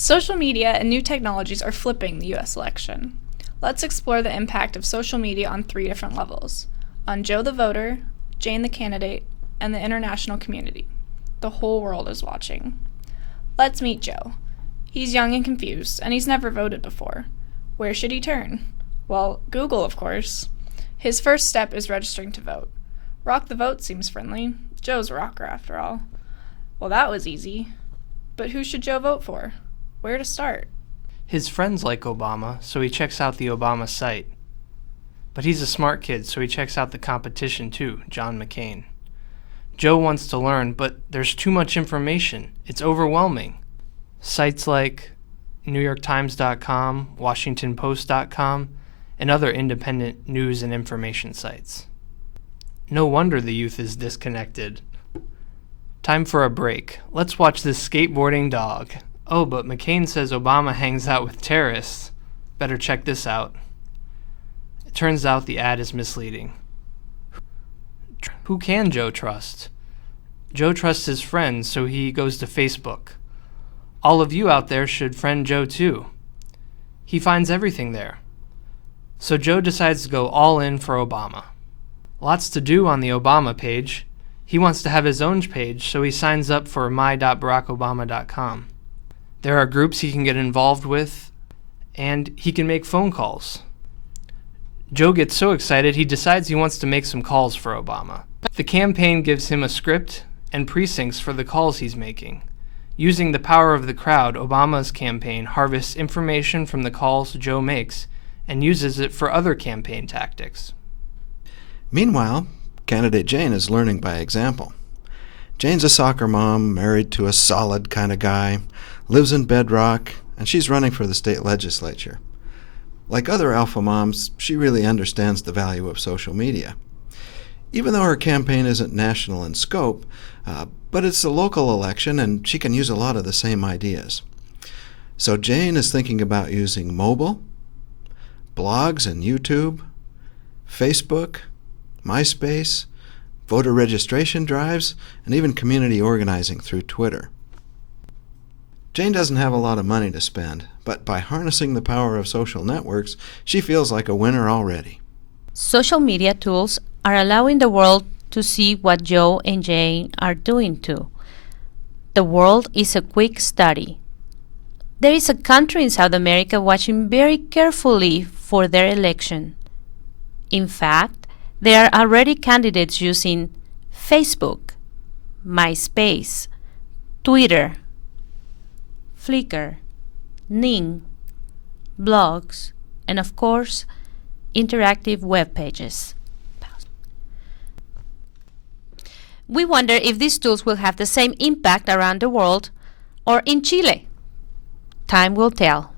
Social media and new technologies are flipping the U.S. election. Let's explore the impact of social media on 3 different levels: on Joe the voter, Jane the candidate, and the international community. The whole world is watching. Let's meet Joe. He's young and confused, and he's never voted before. Where should he turn? Well, Google, of course. His first step is registering to vote. Rock the Vote seems friendly. Joe's a rocker, after all. Well, that was easy. But who should Joe vote for? Where to start? His friends like Obama, so he checks out the Obama site. But he's a smart kid, so he checks out the competition too, John McCain. Joe wants to learn, but there's too much information. It's overwhelming. Sites like NewYorkTimes.com, WashingtonPost.com, and other independent news and information sites. No wonder the youth is disconnected. Time for a break. Let's watch this skateboarding dog. Oh, but McCain says Obama hangs out with terrorists. Better check this out. It turns out the ad is misleading. Who can Joe trust? Joe trusts his friends, so he goes to Facebook. All of you out there should friend Joe too. He finds everything there. So Joe decides to go all in for Obama. Lots to do on the Obama page. He wants to have his own page, so he signs up for my.barackobama.com. There are groups he can get involved with, and he can make phone calls. Joe gets so excited he decides he wants to make some calls for Obama. The campaign gives him a script and precincts for the calls he's making. Using the power of the crowd, Obama's campaign harvests information from the calls Joe makes and uses it for other campaign tactics. Meanwhile, candidate Jane is learning by example. Jane's a soccer mom, married to a solid kind of guy, lives in Bedrock, and she's running for the state legislature. Like other alpha moms, she really understands the value of social media. Even though her campaign isn't national in scope, but it's a local election and she can use a lot of the same ideas. So Jane is thinking about using mobile, blogs and YouTube, Facebook, MySpace, voter registration drives, and even community organizing through Twitter. Jane doesn't have a lot of money to spend, but by harnessing the power of social networks, she feels like a winner already. Social media tools are allowing the world to see what Joe and Jane are doing too. The world is a quick study. There is a country in South America watching very carefully for their election. In fact, there are already candidates using Facebook, MySpace, Twitter, Flickr, Ning, blogs, and of course, interactive web pages. We wonder if these tools will have the same impact around the world or in Chile. Time will tell.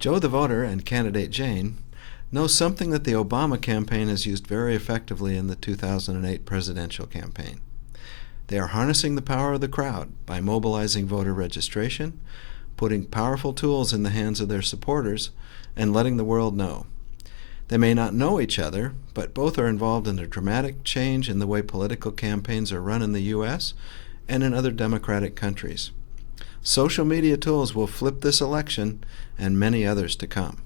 Joe the voter and candidate Jane know something that the Obama campaign has used very effectively in the 2008 presidential campaign. They are harnessing the power of the crowd by mobilizing voter registration, putting powerful tools in the hands of their supporters, and letting the world know. They may not know each other, but both are involved in a dramatic change in the way political campaigns are run in the U.S. and in other democratic countries. Social media tools will flip this election and many others to come.